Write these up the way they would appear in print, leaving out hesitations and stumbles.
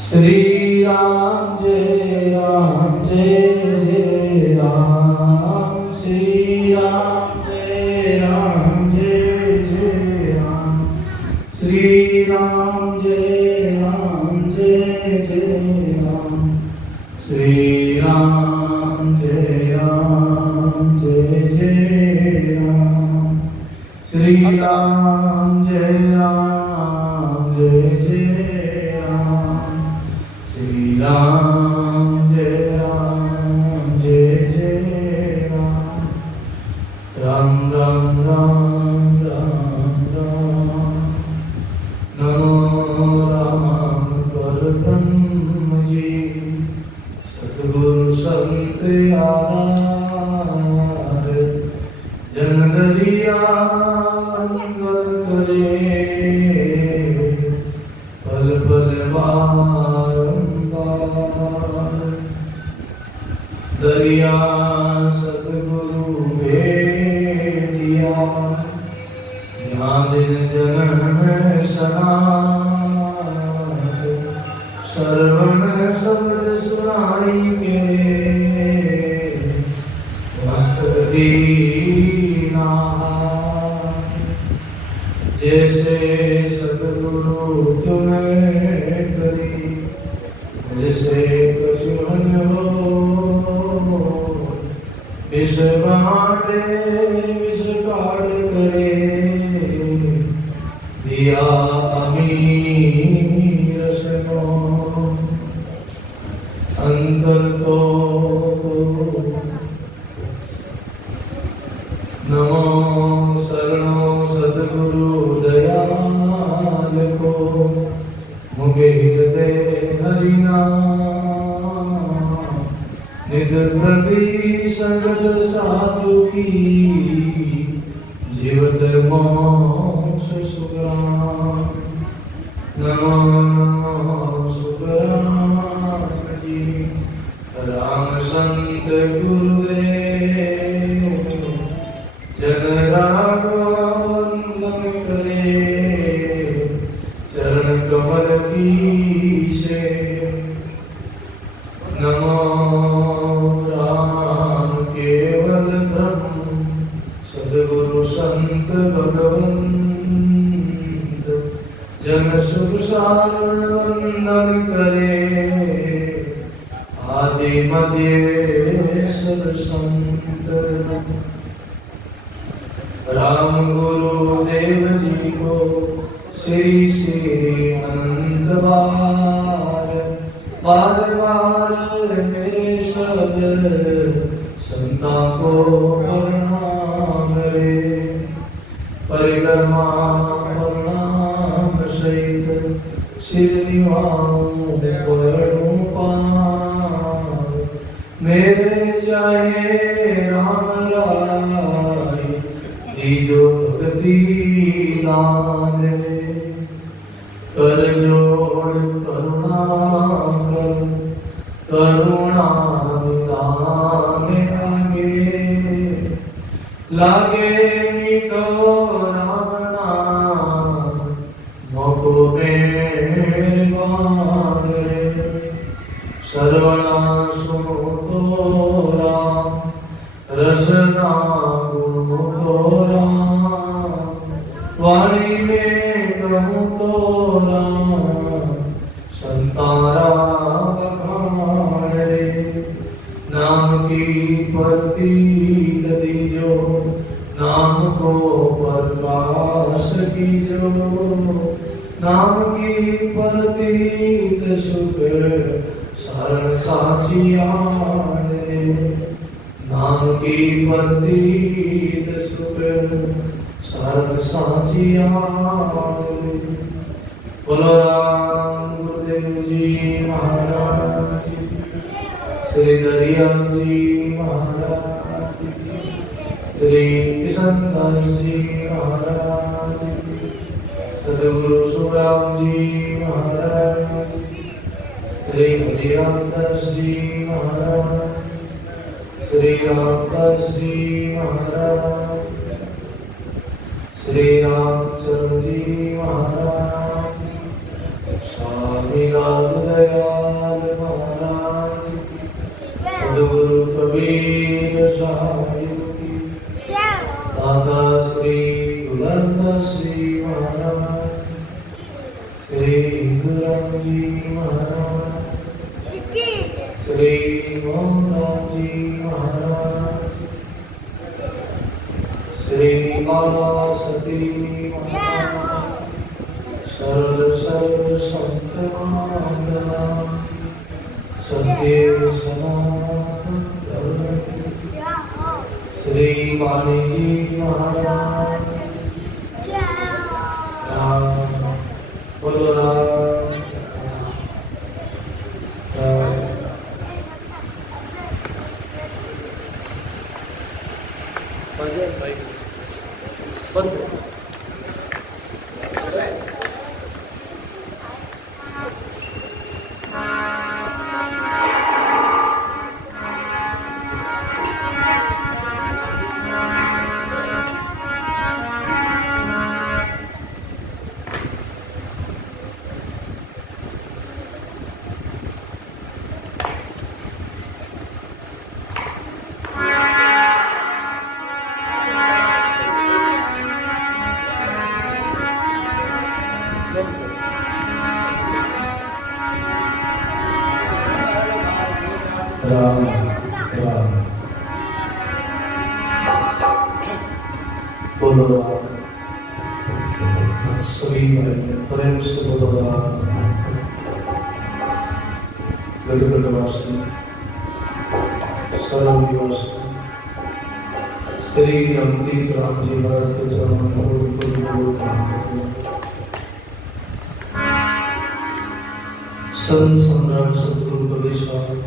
श्री राम जय राम जय जय राम। श्री राम जय राम जय जय राम। श्री राम जय राम जय जय राम। श्री राम जय राम जय जय राम। श्री राम जय राम जय जय राम। श्री राम जय राम जय जय राम। राम राम राम राम राम। नमो राम पर ब्रह्म जी। सतगुरु संत आधार। जन दरिया करे पल पल बारंबार। दरिया सतगुरु भेदिया। जहाँ दिन जनन सनात। श्रवण शब्द सुनाई के मस्तक दीना। जैसे सतगुरु तुम्हें करी जैसे कछुअन हो। विष बाटे विष काढ़ करे दिया अमीर सनो। अंतर तो नमो शरणो सतगुरु दयाल को। मुझे हृदय हरिनाम निज प्रति सगल साधु की। जीवत मोक्ष सुग्राम। नमो नमो सुग्राम जी। राम संत गुरुदेव जन राग वंदन करे चरण कमल की से। नमो राम केवल ब्रह्म सद्गुरु संत भगवंत। जन शुभ सारण वंदन करे आदि मध्य संत। राम गुरुदेव जी को श्री श्री अनंत बार। बार बार मेरे शब्द संता को प्रणाम रे। परिक्रमा प्रणाम सहित सिर निवाऊं परणु पार। मेरे चाहे राम राय दीजो भक्ति दान। कर जोड़ करुणा कर करुणा निदान आगे। लागे मीठो राम नाम मोको मेहरबान रे। श्रवणा सुनो तो राम रसना गुणो तो राम। वाणी में कहूँ तो राम संतारा बखान रे। नाम की प्रतीत दीजो नाम को प्रकाश कीजो। नाम की प्रतीत सुख शरण साचियान रे। नाम की प्रतीत सुख शरण साचियान रे। बोलो राम गुरुदेव जी महाराज की। श्री दरिया जी महाराज की। श्री किशनदास जी महाराज की। सतगुरु सुराम जी महाराज की। श्री हरिरामदास जी महाराज। श्री रामदास जी महाराज। श्री रामचंद्र जी महाराज। स्वामी राम दया सत्य सनातन धर्म की श्री वाणी जी महाराज राम बोलो राम भाई बंद राम राम बोलो राम सभी प्रेम से बोलो राम गढ़वासी सर्ववासी श्री रमतीत राम जी महाराज के चरणों में संत सम्राट सतगुरु कबीर साहब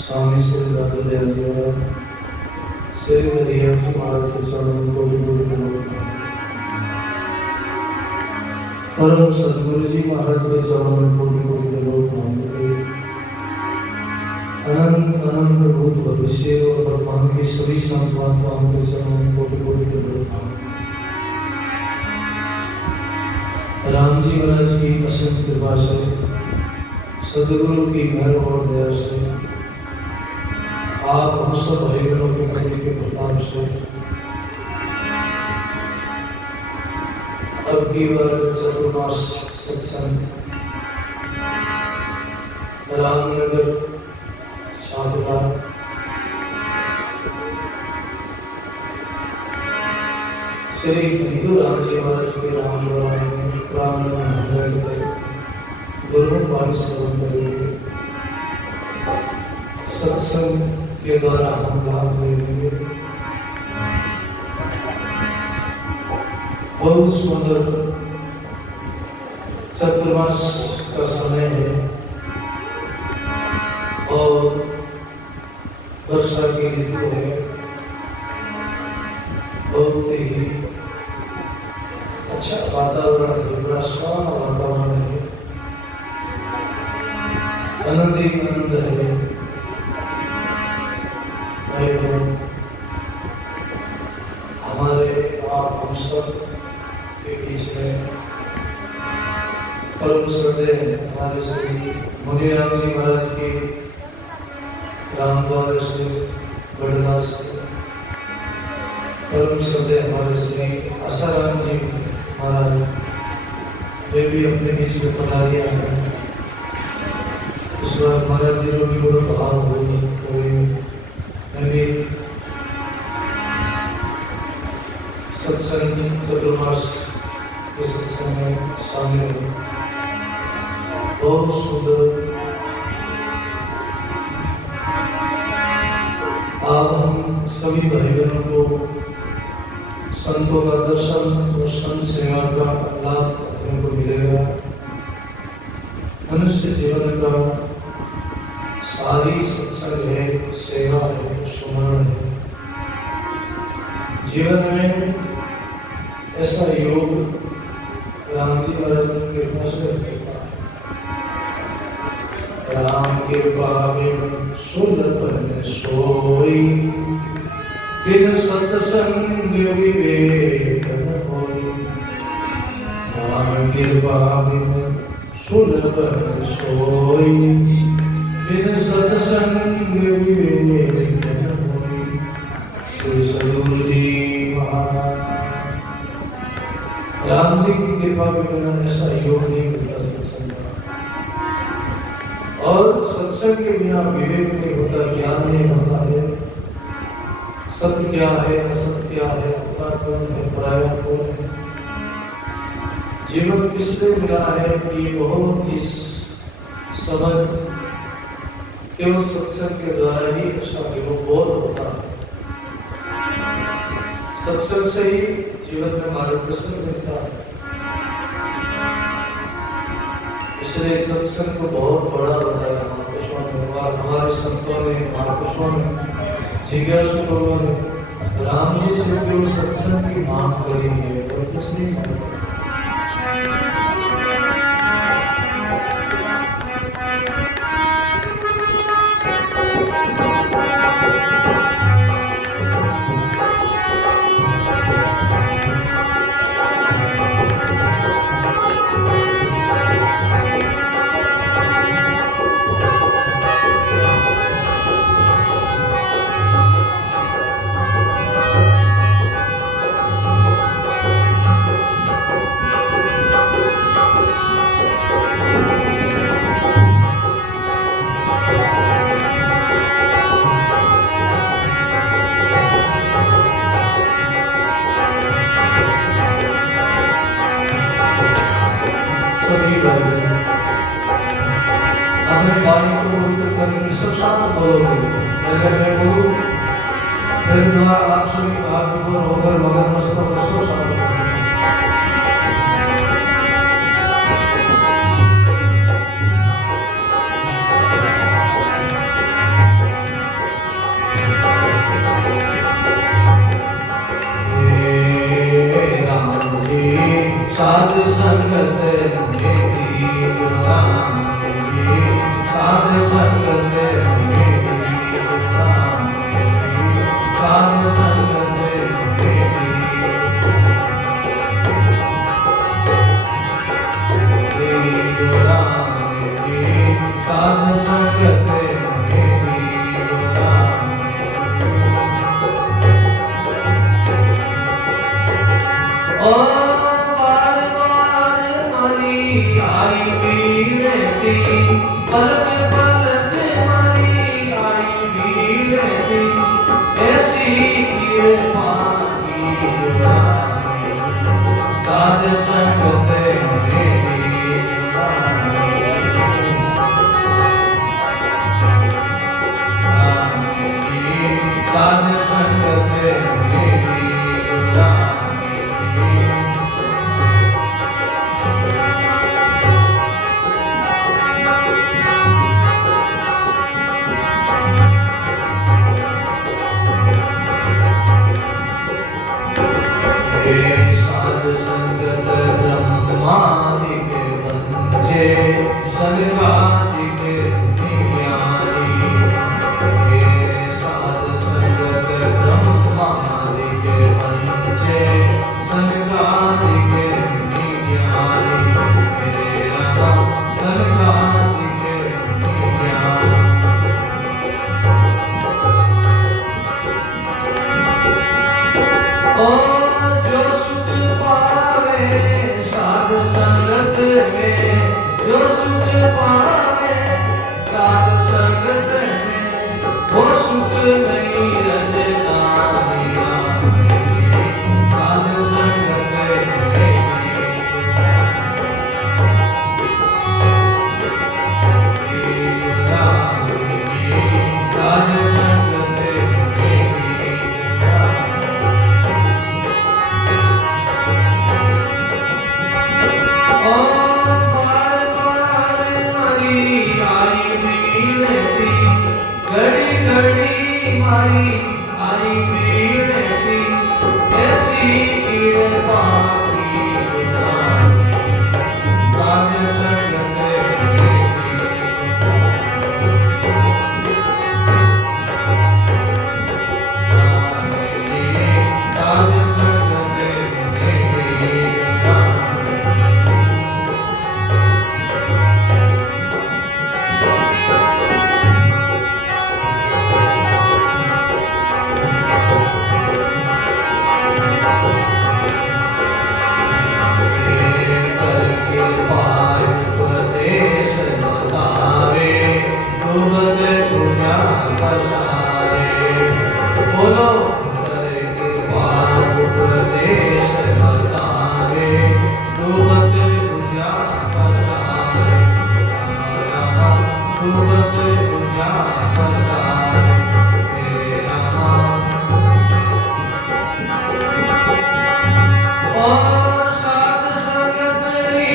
स्वामी श्री दादा दयाल जी महाराज श्री हरिहर जी महाराज के चरणों में कोटि कोटि नमन परम सतगुरु जी महाराज के चरणों में कोटि कोटि नमन अनंत अनंत भूत भविष्य और वर्तमान के सभी संत महात्माओं के चरणों में कोटि कोटि नमन राम जी महाराज की असीम कृपा से सदगुरु की मेहर और दया से आप हम सब भाई बहनों के प्रति के प्रताप से अब की बार चतुर्मास सत्संग रामनगर शाखा श्री हिंदू राम जी महाराज के राम द्वारा ब्राह्मण गुरु वाणी सेवन करेंगे सत्संग के द्वारा हम लाभ लेंगे। बहुत सुंदर चतुर्मास का समय है और वर्षा की ऋतु है। बहुत ही अच्छा वातावरण है, बड़ा शांत वातावरण है, आनंद ही आनंद है। हमारे आप हम सब के बीच में परम श्रद्धेय हमारे श्री मुनिराम जी महाराज के रामद्वार से गढ़वा से परम श्रद्धेय हमारे श्री आसाराम जी महाराज वे भी अपने बीच में पधारिया है। इस बार महाराज जी को भी बड़ा प्रभाव हो मैं भी सत्संग चतुर्मास के सत्संग में शामिल हूँ। बहुत सुंदर आप हम सभी भाई बहनों को संतों का दर्शन और संत सेवा का लाभ अपने को मिलेगा। मनुष्य जीवन का सारी सत्संग है, सेवा है, सुमरण है। जीवन में ऐसा योग राम जी महाराज की कृपा से होता है। राम कृपा बिन सुलभ सोई, बिन सत्संग विवेक न होई। राम कृपा बिन सुलभ सोई, बिन सत्संग विवेक न होई। श्री सद्गुरु जी महाराज राम जी की कृपा के बिना ऐसा योग नहीं मिलता सत्संग का। और सत्संग के बिना विवेक नहीं होता, ज्ञान नहीं होता है। सत्य क्या है, असत्य क्या है, अपना कौन है, पराया कौन है। जीवन इसलिए मिला है कि बहुत इस समझ केवल सत्संग के द्वारा ही उसका विवेक होता है। सत्संग से ही जीवन में मार्गदर्शन मिलता है। इसलिए सत्संग को बहुत बड़ा बताया महापुरुषों ने और हमारे संतों ने, महापुरुषों ने, जिज्ञासु लोगों ने राम जी से केवल सत्संग की मांग करी है और कुछ नहीं मांगा। अपने वाणी को पवित्र करके सब शांत बोलोगे। पहले मैं बोलूं, फिर द्वारा आप सभी भाव विभोर होकर मगन मस्त होकर सब शांत बोलोगे। राम जी साध संगत मेरी राम जी साध संगत मेरी राम जी साध संगत मेरी राम जी साध संगत मेरी राम आई बीरती पलक पलक मारी आई बीरती ऐसी कृपा की साध संगत मेरी साध संगत मेरी साध संगत ब्रह्मादि के बंचे सनकादि के ज्ञानी साध संगत ब्रह्मादि के बंचे सनकादि के ज्ञानी मेरे राम सनकादि के ज्ञानी जो सुख पावे साध संगत में जो सुख पावे डूबत बुझा पसार मेरे रामा। और साध संगत री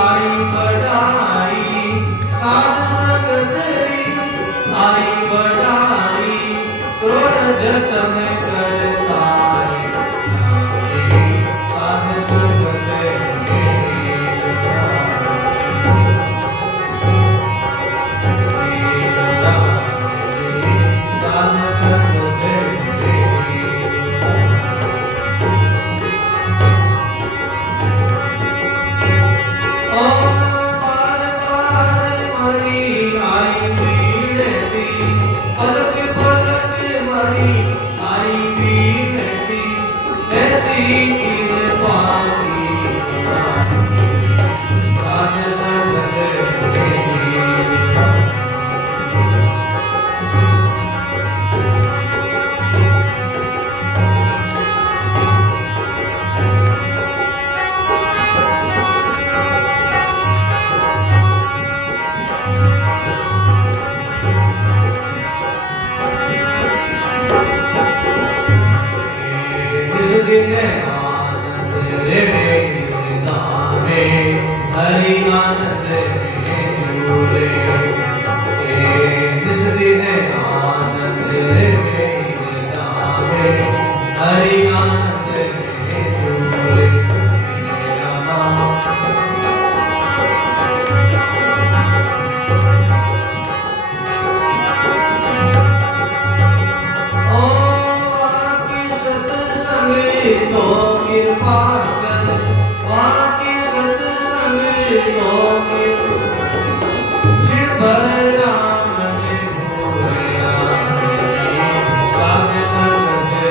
आई बढ़ाई, साध संगत री आई बढ़ाई, क्रोध जतन करता साध संगत हरि आनंद में झूले, जिस दिन आनंद में दामे, हरि आनंद में झूले मेरा रामा। ओ आपकी सत्संग तो कृपा कर, आपकी सत्संग तो सिर भर राम ने मोया, साध संगत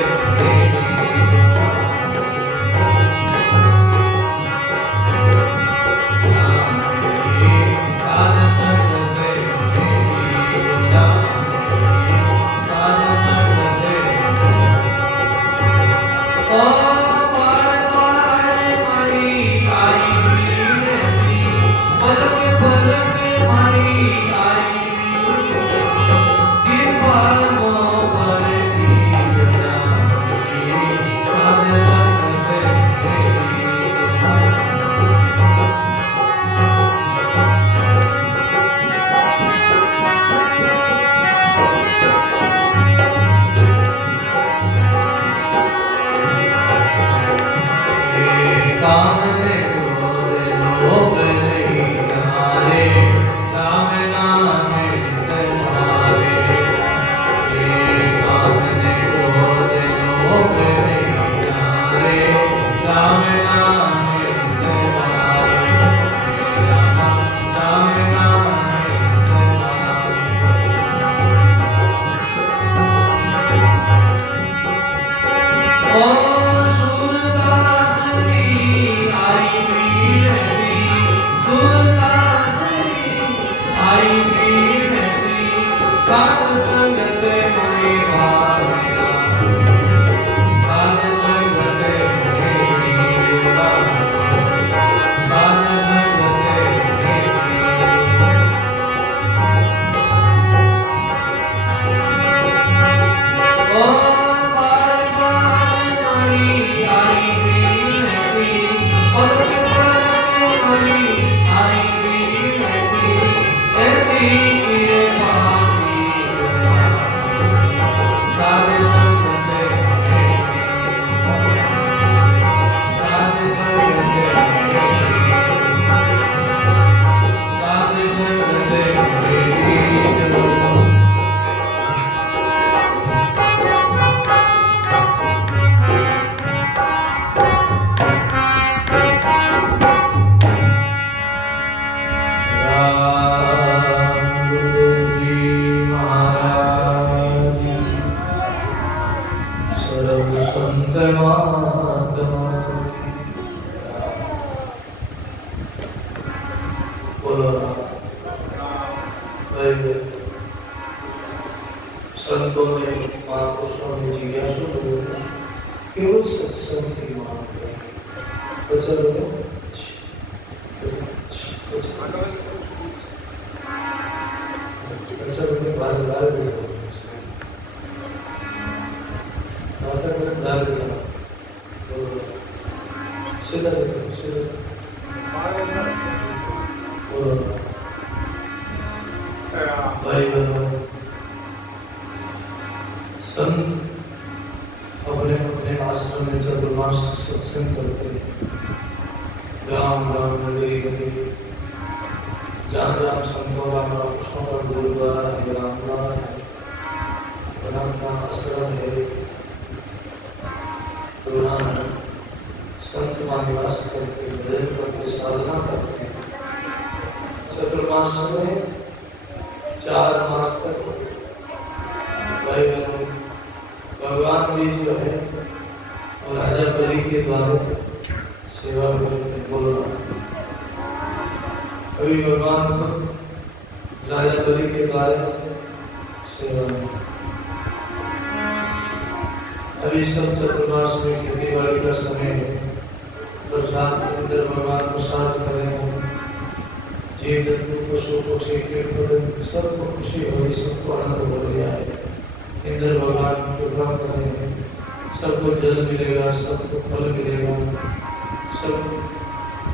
संतों ने महापुरुषों ने जिज्ञासु लोगों ने केवल सत्संग की मांग करी। तो चलो सब में बात लाल भी हो बात में लाल भी हो तो सीधा सीधा भाई बहनों संत अपने अपने आश्रम में चतुर्मास सत्संग करते हैं। गांव गांव नगरी नगरी जहाँ जहाँ संतों का महापुरुषों का गुरुद्वारा है रामद्वारा है अपना अपना आश्रम है दुरान है संत वहाँ निवास करते हैं भजन करते साधना करते हैं। चतुर्मास में 4 मास तक भाई बहनों भगवान भी जो है और राजा बलि के द्वारा सेवा करते बोल रहा अभी भगवान को राजा बलि के द्वारा सेवा अभी सब चतुर्मास में खेती बाड़ी का समय है प्रसाद के अंदर भगवान प्रसाद करें जीव जंतु पशु पक्षी कीट सबको खुशी हो सबको आनंद हो जाए इंद्र भगवान कृपा करेंगे सबको जल मिलेगा सबको फल मिलेगा सब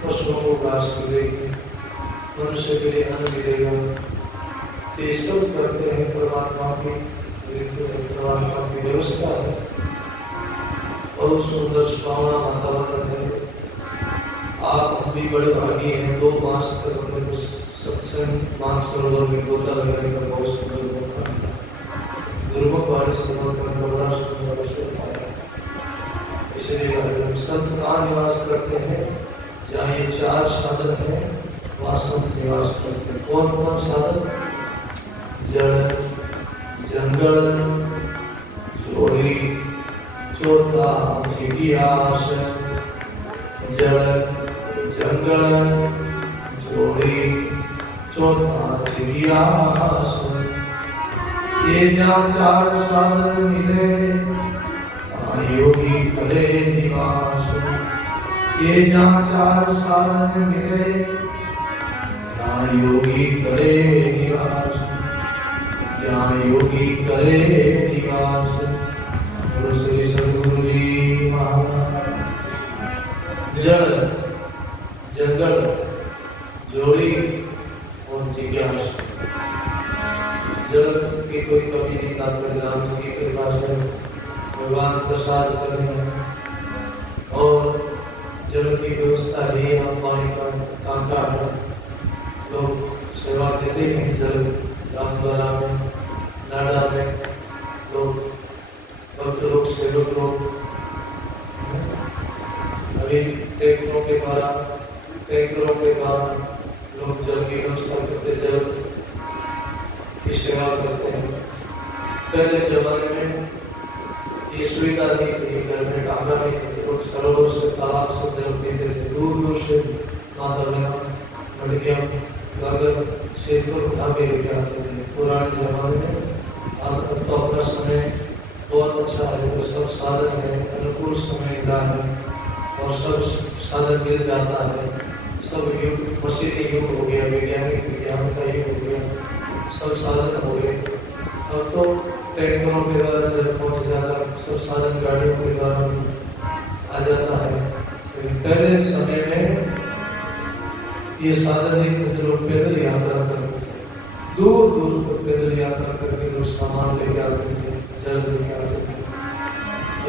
पशुओं को घास मिलेगी मनुष्य के लिए अन्न मिलेगा ये सब करते हैं परमात्मा की व्यवस्था है बहुत सुंदर सुहावना वातावरण है। आप हम भी बड़े भागी हैं 2 मास तक अपने को सत्संग मानसरोवर में गोता लगाने का बहुत सुंदर मौका है। गुरुमुख वाले समर्पण का बड़ा सुंदर अवसर पाया इसलिए हम संत कहाँ निवास करते हैं जहाँ ये 4 साधन है वहाँ संत निवास करते हैं। कौन कौन साधन जड़ जंगल जोड़ी चौथा जिज्ञास जड़ जंगल जोड़ी चौथा जिज्ञास ये जहाँ 4 साधन मिले योगी करे निवास ये जहाँ 4 साधन मिले योगी करे निवास जहाँ योगी करे निवास श्री सद्गुरु जी महाराज जड़ जंगल जोड़ी और जिज्ञासा जल की कोई कमी नहीं तात्पर्य राम जी की कृपा से भगवान प्रसाद कर रहे हैं और जल की व्यवस्था है यहाँ पानी का टांका है लोग सेवा देते हैं जल रामद्वारा में नाडा में लोग भक्त लोग सेवक लोग अभी टैंकरों के द्वारा लोग जल की व्यवस्था करते जल की सेवा करते हैं। पहले जमाने में ये सुविधा नहीं थी घर में टांगा नहीं थी लोग सरोवर से तालाब से जल पीते थे दूर दूर से माता बहना लड़कियां गागर से तो उठा के लेके आते थे पुराने जमाने में। अब तो अपना समय बहुत अच्छा है तो सब साधन है अनुकूल समय मिला है और सब साधन मिल जाता है सब युग मशीनी युग हो गया वैज्ञानिक विज्ञान का युग हो गया सब साधन हो गए। अब तो टैंकरों के द्वारा जल पहुंच जाता सब साधन गाड़ियों के द्वारा आ जाता है। पहले समय में ये साधन नहीं थे लोग पैदल यात्रा करते थे दूर दूर तक पैदल यात्रा करके लोग सामान लेके आते थे जल लेके आते थे।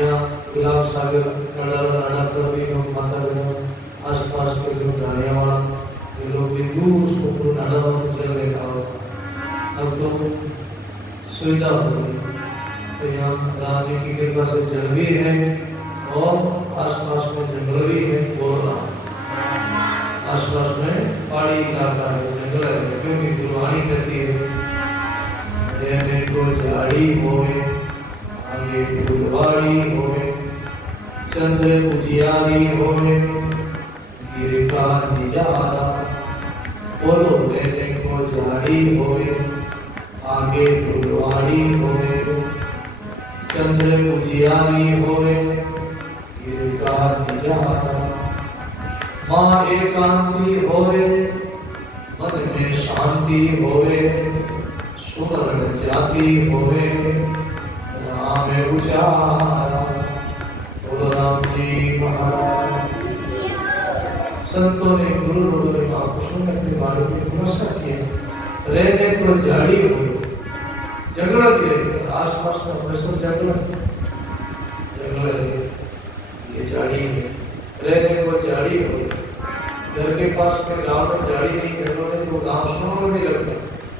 यहाँ गुलाब सागर नाडा पर भी लोग माता बहनों आस पास के लोग गाड़ियावाड़ा ये लोग भी दूर से नाडा तो जल लेकर होता। अब तो सुविधा हो गई तो यहाँ राम जी की कृपा से जल भी है और आसपास में जंगल भी है बोलना आसपास में पहाड़ी इलाका है जंगल है क्योंकि गुरुवाणी कहती है को झाड़ी होवे आगे फुलवाड़ी होवे चंद्र उजियारी होवे गिर का निजारा बोलो लेने को झाड़ी होवे आगे फुलवाड़ी होवे चंद्र उजियारी होवे गिर का निजारा माँ एकांती होवे मन में शांति होवे सुमरण जाति होवे नाम उचारा। बोलो राम जी महाराज। संतों ने गुरु लोगों महापुरुषों ने अपनी वाणी में विमर्शा किया। रहने को जाड़ी हुई जंगल के आसपास में हमेशा जंगल ये जाड़ी है। रहने को जाड़ी हुई। घर के पास में गांव में जाड़ी नहीं जंगल में तो गांव सुनने नहीं लगता।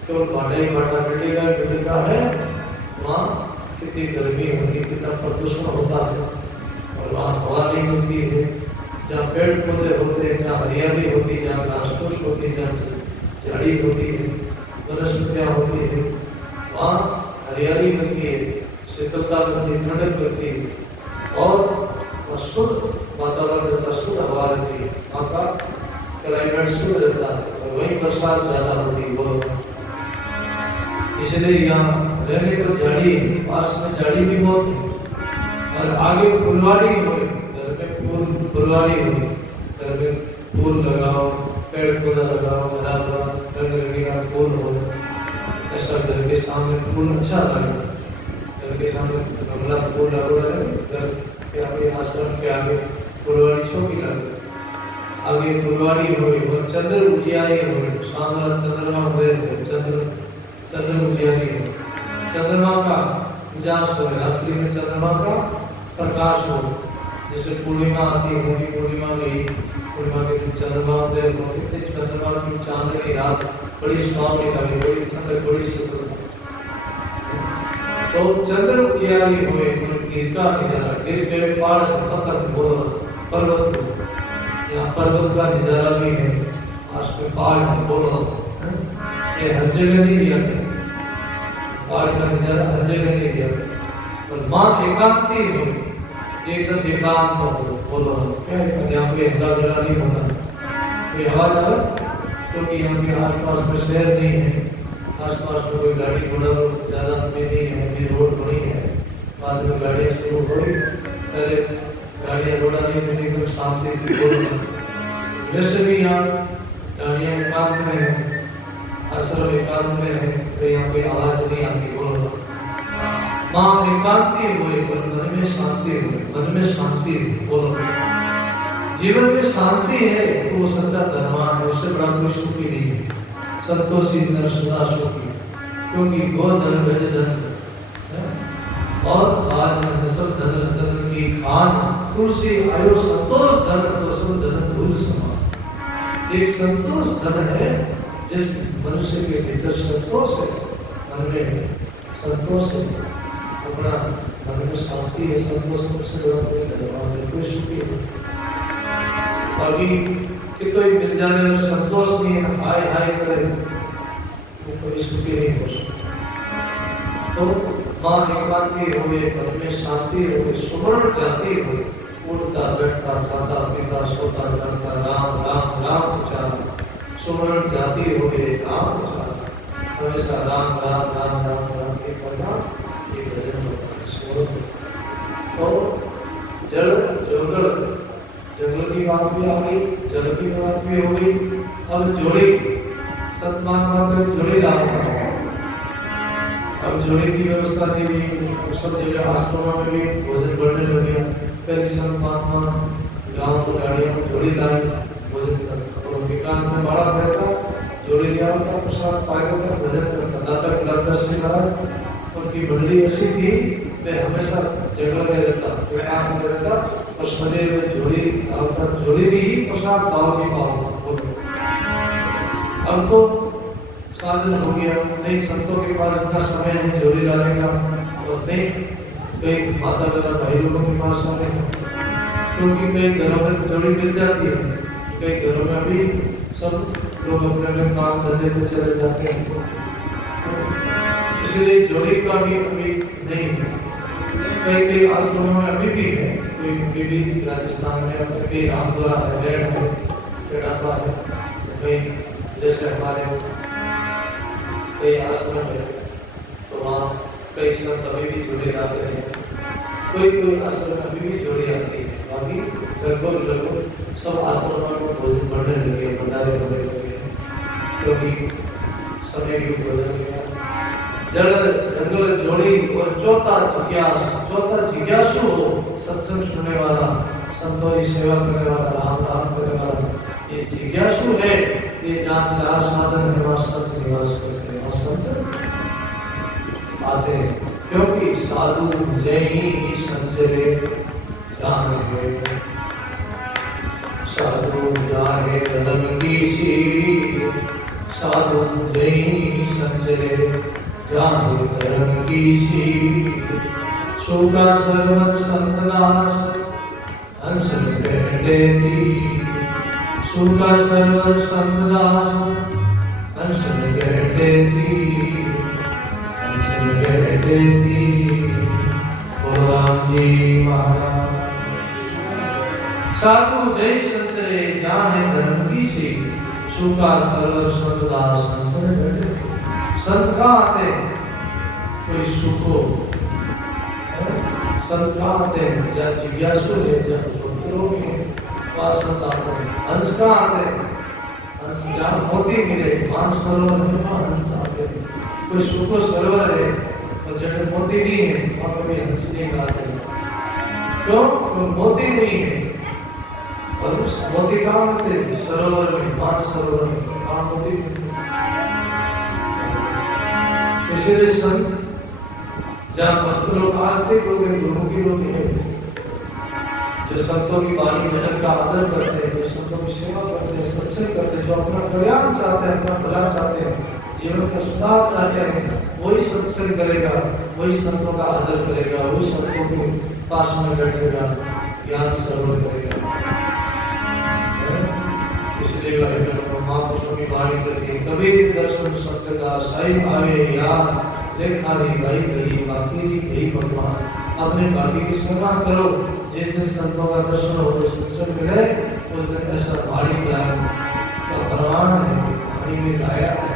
तो भाटा ही भाटा मिट्टी का है। वहाँ कितनी गर्मी होती, कितना प्रदूषण होता है और वहाँ हवा नहीं मिलती है। जहाँ पेड़ पौधे होते हैं, जहाँ हरियाली होती है, जहाँ घास फूस होती है, जहाँ झाड़ी होती है, वनस्पतियाँ होती है, वहाँ हरियाली मिलती है, शीतलता मिलती है, ठंडक मिलती है और शुद्ध वातावरण रहता, शुद्ध हवा रहती है। वहाँ का क्लाइमेट शुद्ध रहता है और वहीं बरसात ज्यादा होती है। वो इसलिए यहाँ रहने को झाड़ी, पास में झाड़ी भी बहुत है और आगे फुलवारी हुई। घर में फुलवारी हुई, घर में फूल लगाओ, पेड़ पौधा लगाओ, हरा भरा रंग रंगीला फूल हो। ऐसा घर के सामने फूल अच्छा लगे। घर के सामने गमला फूल लगा है, घर के आगे आश्रम के आगे फुलवारी छोटी लगे। आगे फुलवारी हुई और चंद्र उजियारी हुई। शाम चंद्रमा उदय हो, चंद्र उजियारी हो, चंद्रमा का उजास हो, रात्रि में चंद्रमा का प्रकाश हो। जैसे पूर्णिमा आती है, होगी पूर्णिमा गई, पूर्णिमा के दिन चंद्रमा उदय हो, इतने चंद्रमा की चांदनी रात बड़ी सुहावनी लगे, बड़ी ठंडक, बड़ी शीतल। तो चंद्र उजियारी हुए, गिर का नजारा, गिर के पहाड़ पत्थर पर्वत, यहाँ पर्वत का नजारा भी है, आस में पहाड़ है। बोलो ये हर जगह नहीं दिया गया, पहाड़ का नजारा हर जगह नहीं दिया गया। और माँ एकांती हुई, एकदम एकांत हो। बोलो क्या यहाँ पे हल्ला गुल्ला नहीं होता, कोई आवाज आवे क्योंकि यहाँ के आसपास में शहर नहीं है, आसपास में कोई गाड़ी घोड़ा ज्यादा नहीं है, अभी रोड बनी है, बाद में गाड़ियाँ शुरू हुई, पहले गाड़ियाँ घोड़ा नहीं थी, एकदम शांति थी। वैसे भी यहाँ गाड़ियाँ एकांत में है, आश्रम एकांत में है, तो यहाँ कोई आवाज नहीं आती। बोलो माँ एकांती हुए और मन में शांति हुई, मन में शांति हुई। बोलो जीवन में शांति है तो वो सच्चा धर्मान है, उससे बड़ा कोई सुखी नहीं है। संतोषी नर सदा सुखी, क्योंकि गोधन गज धन और आज में सब धन रतन की खान, तुलसी आयो संतोष धन तो सब धन धूल समान। एक संतोष धन है, जिस मनुष्य के भीतर संतोष है, मन में संतोष है, अपना मन में शांति है, संतोष से बड़ा कोई धर्म नहीं, कोई सुखी नहीं। अभी कि तो मिल जाए और संतोष नहीं है, हाय हाय करे, वो कभी सुखी नहीं हो सकता। तो माँ एकांती हुए, मन में शांति हुए, सुवर्ण जाति हुई, उठता बैठता खाता पीता सोता जागता राम राम राम उच्चारण। सुवर्ण जाति हुए, राम उच्चारण, हमेशा राम राम राम राम राम के करना, ये भजन होता है। सुवर्ण तो जल जंगल, जंगल की बात भी आ गई, जल की बात भी हो गई। अब जोड़ी सतमान जोड़ी लाता है। अब जोड़ी की व्यवस्था नहीं हुई, सब जगह आश्रमों में भी भोजन बढ़ने लगे। पहले संत महात्मा गाँव को गाड़ियों में जोड़ी लाई भोजन करता, और विकास में बड़ा रहता, जोड़ी लिया होता, प्रसाद पाया होता, भजन करता, दाता खिलाता से महाराज। उनकी मंडली ऐसी थी, वे हमेशा जंगल में रहता, विकास में रहता, और सदैव में जोड़ी लाता, जोड़ी भी प्रसाद बाबू जी पाओ। अब तो साधन हो गया, नहीं संतों के पास इतना समय है जोड़ी लाने का, और नहीं कई माता पिता भाई लोगों के पास समय है, क्योंकि कई घरों में तो जोड़ी मिल जाती है, कई घरों में भी सब लोग अपने अपने काम धंधे पे चले जाते हैं, इसलिए जोड़ी का भी अभी नहीं है। कई कई आश्रमों में अभी भी है, कोई बीबी राजस्थान में, कई रामद्वारा है, पेड़ापा है, कई जैसे हमारे कई आश्रम है, तो वहाँ कई संत अभी भी जोड़े आते हैं, कोई आश्रम अभी भी जोड़ी आती है। बाकी लगभग सब आश्रमों में भोजन बढ़ने लगे, भंडारे बढ़ने लगे, क्योंकि समय युग बदल गया। जड़ जंगल जोड़ी और चौथा जिज्ञासु हो, सत्संग सुनने वाला, संतों की सेवा करने वाला, राम राम करने वाला, ये जिज्ञासु है। ये जहाँ चार साधन है वहाँ संत निवास करते हैं, वहाँ संत आते हैं, क्योंकि साधु जय संचरे जाने, साधु जाने धर्म की सी, साधु जय संचरे जाने धर्म की सी, शोका सर्व संतदास हंस बैठे थी, शोका सर्व संतदास हंस बैठे थी, हंस बैठे थी, बोलो राम जी महाराज। साधु जय संचरे जाहे धर्म की सी, शोका सर्व संतदास हंस बैठे थी। संत कहाँ आते हैं? कोई सुखो, संत कहाँ आते हैं? जहाँ जिज्ञासु है, जहाँ भक्तों में वहाँ संत आते हैं। हंस कहाँ आते हैं? हंस जहाँ मोती मिले, मान सरोवर में वहाँ हंस आते हैं। कोई सुखो सरोवर है और जहाँ मोती नहीं है वहाँ कभी हंस नहीं आते। क्यों? क्यों मोती नहीं है। और मोती कहाँ मिलते हैं? सरोवर में, मान सरोवर में वहाँ मोती मिलते हैं। इसलिए संत जहाँ भक्त लोग आस्तिक लोग हैं, गुरुमुखी लोग हैं, जो संतों की वाणी वचन का आदर करते हैं, जो संतों की सेवा करते हैं, सत्संग करते हैं, जो अपना कल्याण चाहते हैं, अपना भला चाहते हैं, जीवन का सुधार चाहते हैं, वही सत्संग करेगा, वही संतों का आदर करेगा, वही संतों के पास में बैठेगा, ज्ञान श्रवण करेगा। इसलिए महापुरुषों की वाणी करती है, कबीर दर्शन संत का साई भावे याद, लेखारी भाई गई बाकी गई भगवान। अपने बाकी की सेवा करो, जिस दिन संतों का दर्शन हो, सत्संग मिले, उस दिन ऐसा वाणी गाया का प्रमाण है, वाणी में गाया है।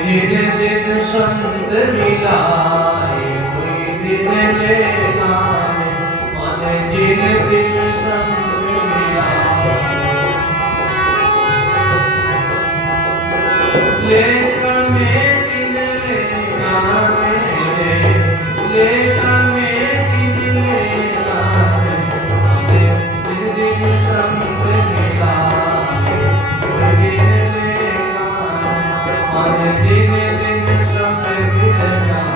जिन दिन संत मिलाए कोई दिन लेगा, माने जिन दिन संत मिलाए, लेका में दिन लेगा मेरे, लेका में दिन लेगा मेरे, जिन दिन संत मिलाए कोई दिन लेगा, माने दिन दिन संत मिल जाए।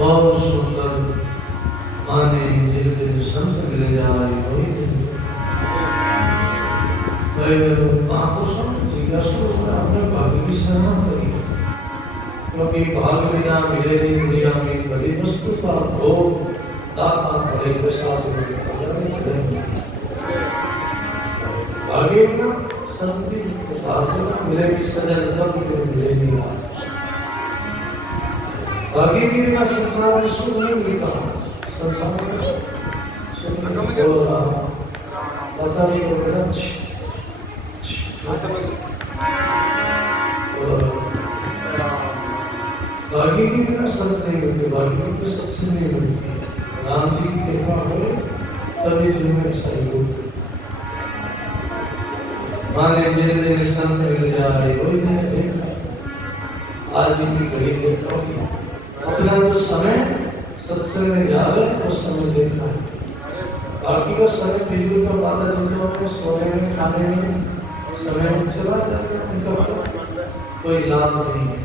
बहुत सुंदर माने जिन दिन संत मिल जाए वही दिन महापुरुषों जिज्ञासु अपने भाग्य की सराहना करिए, क्योंकि भाग्य बिना मिलेगी दुनिया में बड़ी वस्तु का भोग दाता बड़े प्रसाद में भाग्य बिना संत भाग्य मिलेगी सजन तब मिलेगी भाग्य के बिना संसार में सुख नहीं मिलता। संसार में सुख नहीं होगा, पता नहीं होगा भाग्य के बिना संत नहीं मिलते, भाग्य के सत्संग नहीं मिलते। राम जी की कृपा हो तभी जिनमें सहयोग माने जिन दिन संत मिल जाए वही दिन देखा। आज की घड़ी देखा अपना जो समय सत्संग में जावे उस समय देखा है, बाकी का समय बिजली का बाधा चलता है, सोने में खाने में समय चला जाता है, उनका कोई लाभ नहीं है।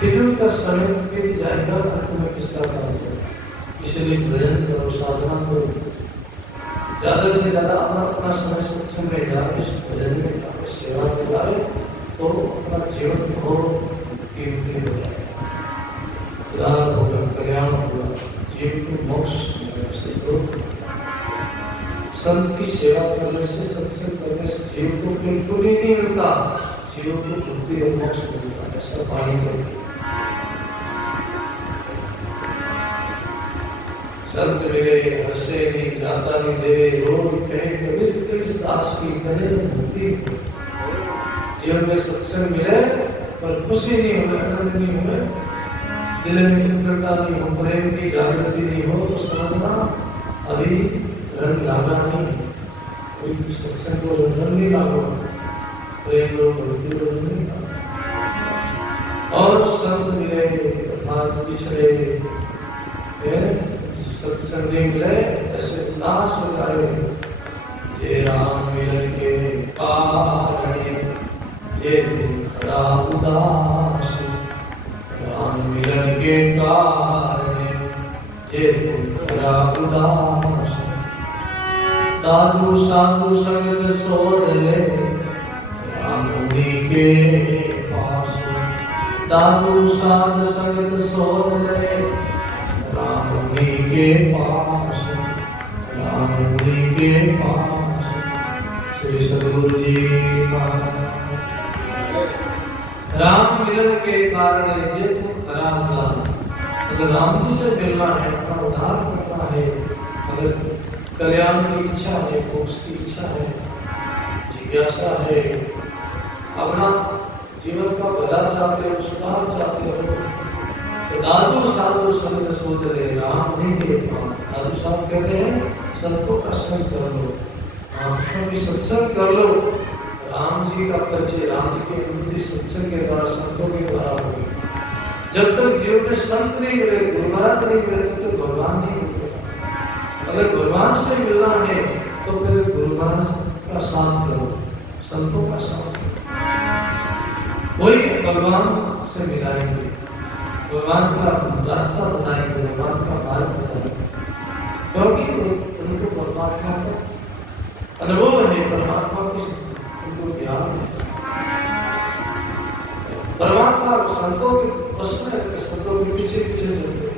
बिजली का समय बीत जाएगा तुम्हें किसका काम करो, इसलिए भजन करो, साधना करो, ज्यादा से ज्यादा अपना समय सत्संग में जाए, भजन में जाए, सेवा में जाए तो अपना जीवन को कीमती हो जाए, उदार होगा, कल्याण होगा, जीव को मोक्ष से दो। संत की सेवा करने से, सत्संग करने से जीव को बिल्कुल ही नहीं मिलता, जीव को मुक्ति और मोक्ष मिलता। ऐसा पानी करके संत मिले हंसे नहीं, जाता नहीं देवे, रोग कहे कबीर तिल दास की करे मुक्ति। जीवन में सत्संग मिले पर खुशी नहीं हो, आनंद नहीं हो, दिल में मित्रता नहीं हो, प्रेम की जागृति नहीं हो तो समझना अभी रंग लागा नहीं, कोई सत्संग को रंग नहीं लागा, प्रेम को भक्ति को रंग नहीं लागा। और संत मिले अर्थात पिछड़े सत्संग नहीं मिले ऐसे उदास हो जाए। जे राम मिलन के कारणे जे तुम खड़ा उदास, राम मिलन के कारणे जे तुम खड़ा उदास, साधु साधु संगत सोधले राम मुनि के पास। साधु साधु संगत सोधले राम मुनि के पास, राम मुनि के पास। श्री सद्गुरु जी महाराज। राम मिलन के कारण जे तू खरा हुआ। अगर राम जी से मिलना है, अपना उद्धार करना है, अगर कल्याण की इच्छा है, मोक्ष की इच्छा है, जिज्ञासा है, अपना जीवन का भला चाहते हो, सुधार चाहते हो, तो दादू साधु संग सोधले राम मुनि के पास। दादू साहब कहते हैं संतों का संग कर लो, महापुरुषों की सत्संग कर लो। राम जी का परिचय, राम जी की अनुभूति सत्संग के द्वारा, संतों के द्वारा होगी। जब तक जीवन में संत नहीं मिले, गुरु महाराज नहीं मिले, तब तक भगवान नहीं मिलते। अगर भगवान से मिलना है तो फिर गुरु महाराज का साथ करो, संतों का साथ करो। वही भगवान से मिलाएंगे, भगवान का रास्ता बताएंगे, भगवान का मार्ग बताएंगे। क्योंकि उनको परमात्मा का अनुभव है, परमात्मा की उनको ज्ञान है। परमात्मा संतों के वश में, संतों के पीछे पीछे चलते हैं।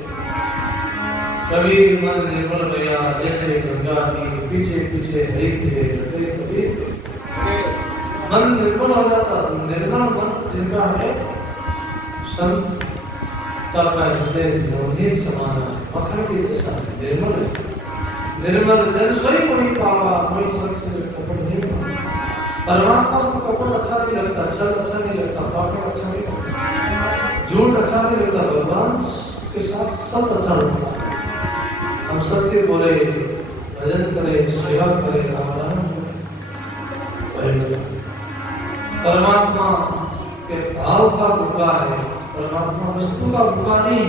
कबीर मन निर्मल भया जैसे गंगा की, पीछे पीछे हरि फिरे रटे कबीर। मन निर्मल हो जाता, निर्मल मन जिनका है, संत तब हृदय मोहित समाना, मक्खन के जैसा निर्मल है। निर्मल जन स्वयं वही पावा, वही छल से कपट नहीं पावा। परमात्मा को कपट अच्छा नहीं लगता, छल अच्छा नहीं लगता, पापड़ अच्छा नहीं लगता, झूठ अच्छा नहीं लगता। भगवान के साथ सब अच्छा लगता है। हम सत्य बोले, भजन करें, सेवा करें, राम परमात्मा के भाव का भूखा है। परमात्मा वस्तु का भूखा नहीं,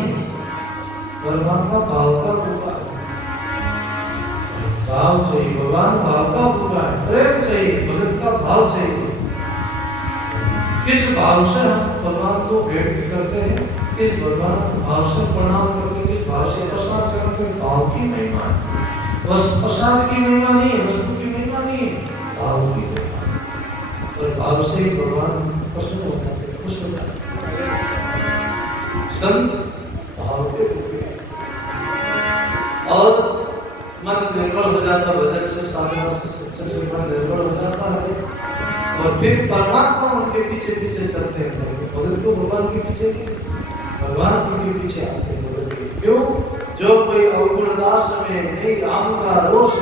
परमात्मा भाव का भूखा है। भाव चाहिए, भगवान भाव का भूखा है। प्रेम चाहिए, भगत का भाव चाहिए। किस भाव से हम भगवान को भेंट करते हैं, किस भगवान भाव से प्रणाम करते हैं, किस भाव से प्रसाद चढ़ाते हैं, भाव की महिमा है। बस प्रसाद की महिमा नहीं है, वस्तु की महिमा नहीं है, भाव की महिमा है। और भाव से ही भगवान प्रसन्न हो जाते हैं, खुश हो जाते हैं। संत भाव के भूखे और मन निर्मल हो जाता, भजन से, साधना से, सत्संग से मन निर्मल हो जाता है। और फिर परमात्मा उनके पीछे पीछे चलते हैं। भगत को भगवान के पीछे नहीं, भगवान उनके पीछे आते हैं। भगत के क्यों? जो कोई अवगुण दास में नहीं राम का रोष,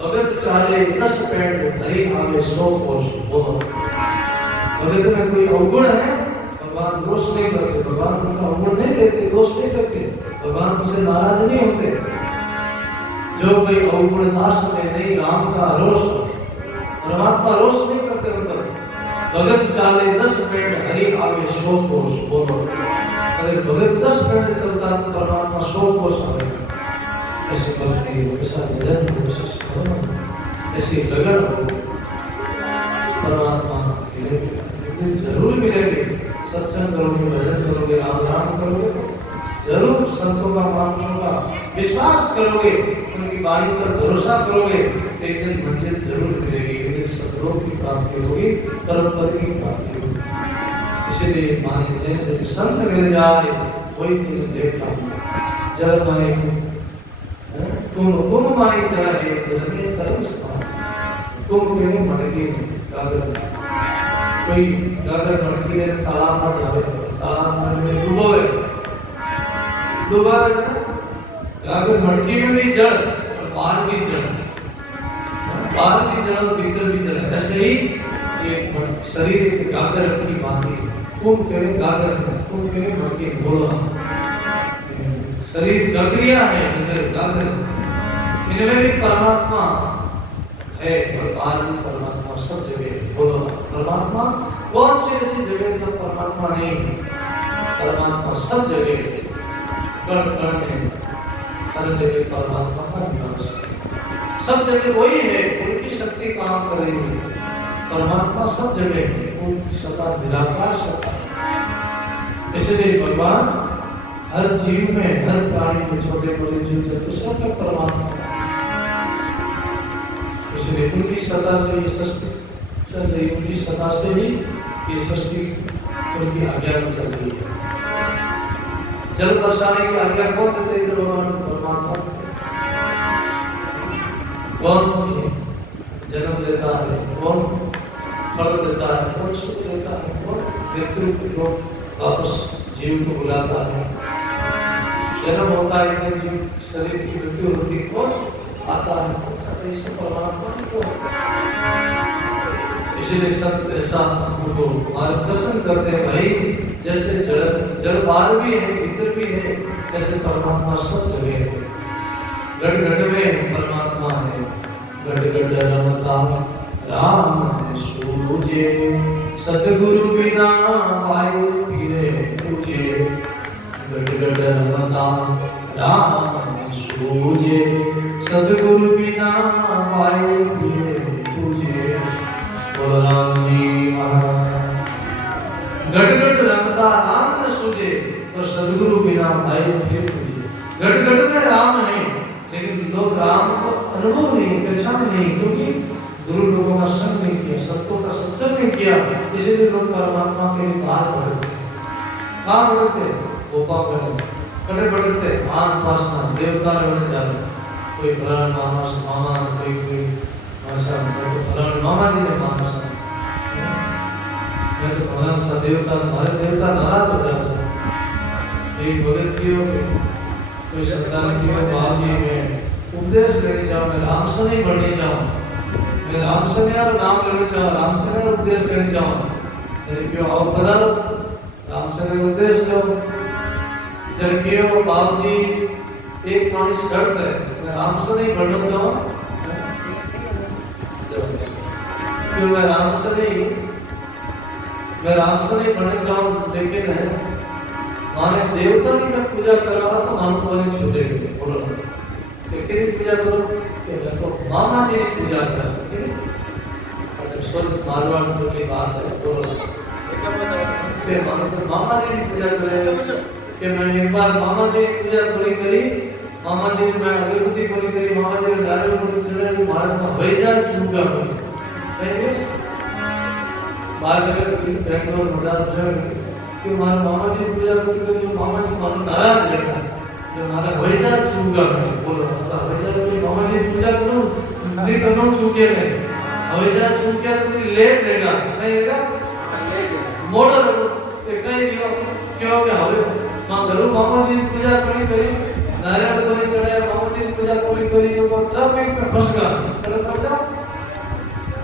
भगत चाले 10 पैंड हरि आवे 100 कोश। बोलो, भगत में कोई अवगुण है, भगवान रोष नहीं करते, भगवान उनका अवगुण नहीं देते, दोष नहीं करते, भगवान उनसे नाराज नहीं होते। जो कोई अवगुण दास में नहीं राम का रोष, परमात्मा रोष नहीं करते उन पर। भगत चाले 10 पैंड हरि आवे 100 कोश। बोलो, अगर भगत 10 पैंड चलता तो परमात्मा 100 कोश आवेगा। ऐसी भक्ति, ऐसा भजन, ऐसा स्मरण, ऐसी लगन परमात्मा मिलेगी, जरूर मिलेगी। सत्संग करोगे, भजन करोगे, राम करोगे, जरूर संतों का, महापुरुषों का विश्वास करोगे, उनकी वाणी पर भरोसा करोगे, एक दिन मंजिल जरूर मिलेगी, एक दिन सतलोक की प्राप्ति होगी, परम पद की प्राप्ति होगी। इसलिए माने जिन संत मिल जाए वही दिन देखा। जल माए तुम माए चला है, जल में तरम समा। तुम के मटकी में गागर, कोई गागर मटकी ने तालाब में जावे, तालाब में डूबोए, डूबा गागर मटकी में भी जल और बाहर भी जल, बाहर भी जल और भीतर भी जल। ऐसे ही एक शरीर एक गागर की बांधी, कुंभ के गागर, कुंभ के मटकी। बोलो, शरीर गगरिया है, गागर, इनमें भी परमात्मा है और बाहर भी परमात्मा, सब जगह। बोलो, परमात्मा कौन सी ऐसी जगह जब परमात्मा नहीं? परमात्मा सब जगह, कण कण में, हर जगह परमात्मा का निवास है। सब जगह वही है, उनकी शक्ति काम कर रही है। परमात्मा सब जगह है, उनकी सत्ता निराकार सत्ता है। इसलिए भगवान हर जीव में, हर प्राणी में, छोटे बड़े जीव जंतु सब में परमात्मा। इसलिए उनकी सत्ता से ये सृष्टि चल रही, उनकी सत्ता से ही ये सृष्टि उनकी आज्ञा में चल रही है। जल बरसाने की आज्ञा कौन देते हैं? भगवान परमात्मा। कौन जन्म देता है, कौन फल देता है, कौन सुख देता है, कौन मृत्यु को वापस जीव को बुलाता है। जन्म होता है, एक जीव शरीर की मृत्यु होती है, कौन आता है? इसे परमात्मा को। इसलिए संत ऐसा हमको मार्गदर्शन करते हैं भाई, जैसे जल बाहर भी है, भीतर भी है, ऐसे परमात्मा सब जगह है। घट घट में परमात्मा है, घट घट रमता राम सूझे, सतगुरु बिना पाए फिरे पूजे। घट घट रमता राम सूझे, सतगुरु बिना पाए फिरे पूजे। बोलो राम जी महाराज। घट घट रमता राम न सूझे, और सदगुरु बिना पाए फिरे पूजे। घट घट में राम है, लेकिन लोग राम को अनुभव नहीं, पहचान नहीं, क्योंकि गुरु लोगों का संग नहीं किया, संतों का सत्संग नहीं किया। इसीलिए लोग परमात्मा के लिए बाहर बढ़ते हैं। कहाँ बढ़ते हैं? गोपा कटे बढ़ते आन पासना देवता रहने जाते। कोई फलाना मामा, कोई ऐसा, मैं तो फलाना मामा जी ने माना सा, मैं तो फलाना सा देवता, हमारे देवता नाराज हो जाते हैं। एक भगत की हो गई, कोई संतान की हो, बाबा जी में उपदेश लेने चाहो, मैं राम से नहीं बढ़ने चाहूँ, मैं राम से नहीं और नाम लेने चाहूँ, राम से नहीं उपदेश लेने चाहूँ। तेरे क्यों आओ पधारो, राम से नहीं उपदेश लो। तेरे क्यों बाबू जी एक मानी शर्त है, मैं राम से नहीं बढ़ना चाहूँ, क्यों मैं राम से नहीं बढ़ना चाहूँ, लेकिन माने देवता की मैं पूजा कर रहा तो मन को नहीं छूटेगी। बोलो लेकिन पूजा करो कि मैं तो मामा जी की पूजा कर रहा, स्वच्छ मारवाड़ की बात है। बोलो कि मामा जी की पूजा करे, कि मैं एक बार मामा जी की पूजा करी, मामा जी मैं अगरबत्ती करी, मामा जी नारियल को चढ़ाई, भारत में हो जाए चूका कहेंगे बाहर गए बैंगलोर मद्रास में कि हमारे मामा जी पूजा करके जो मामा जी मानो नाराज रहता, जो हमारा हो जाए चूका बोलो हो जाए मामा जी पूजा करो नहीं करना चूके में हो जाए चूके तो लेट रहेगा, नहीं रहेगा मोड़ो कहीं क्यों क्या हो मां घरों मामा जी पूजा करी नारियल को नहीं चढ़ाया, मामा जी पूजा करी जो ट्रैफिक में फंस गया,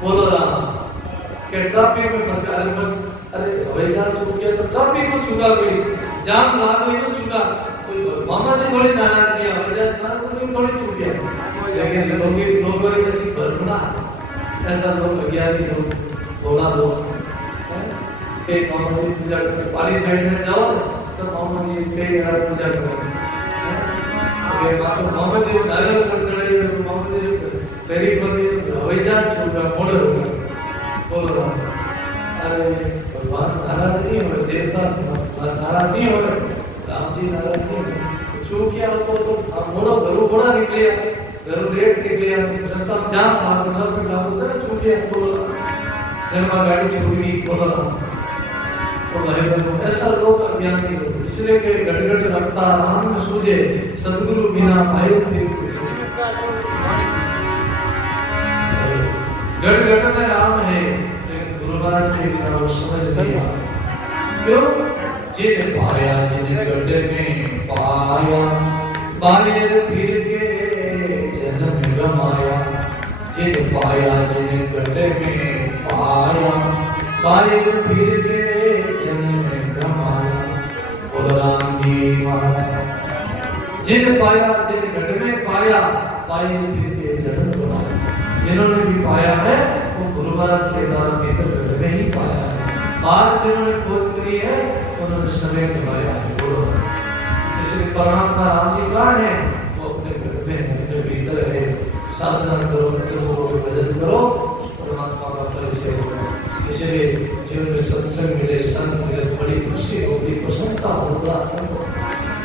बोलो राम के ट्रैफिक में फंस गया। अरे वैसा चूक गया तो ट्रैफिक को चुका, कोई जाम लगा कोई को चुका, कोई मामा जी थोड़ी नाराज किया, वैसा मामा जी थोड़ी चूक गया। लेकिन लोगों की ऐसी भरना, ऐसा लोग अज्ञानी लोग बोला लोग के मामा जी पूजा करते, पाली साइड में जाओ सब मामा जी के यार पूजा करो, मामा जी नारियल पर चढ़े, मामा जी तेरी पति वैसा चूका मोड़ हो गया। बोलो अरे भगवान नाराज नहीं हो, देवता नाराज नहीं हो, राम जी नाराज नहीं हो, चूक किया तो मोड़ो घरों घोड़ा निकले, घरों लेट निकले, रास्ता में जाम मार पे लागू था ना, चूक किया। बोलो जब गाड़ी छूट गई, बोलो तो भाई बहनों ऐसा लोग अज्ञानी लोग, इसलिए कि घट घट रमता राम न सूझे, सतगुरु बिना पाए फिरे पूजे। घट घट में राम है, गुरुराज ने वो समझ लिया, क्यों जिन पाया जिन गड्ढे में पाया, बाहर फिर के जन्म गमाया, जिन पाया जिन गड्ढे में पाया, बाहर फिर के जन्म गमाया। बोलो राम जी महाराज। जिन पाया जिन गड्ढे में पाया, पाए फिर के जन्म गमाया। जिन्होंने भी पाया है वो गुरु महाराज के द्वारा भीतर में ही पाया है, बाहर जिन्होंने खोज करी है उन्होंने समय गवाया है। बोलो इसलिए परमात्मा राम जी कहाँ है? वो अपने घर में है, अपने भीतर है। साधना करो, भजन करो, परमात्मा का परिचय करो। इसलिए जीवन में सत्संग मिले, संत मिले, बड़ी खुशी होगी, प्रसन्नता होगा।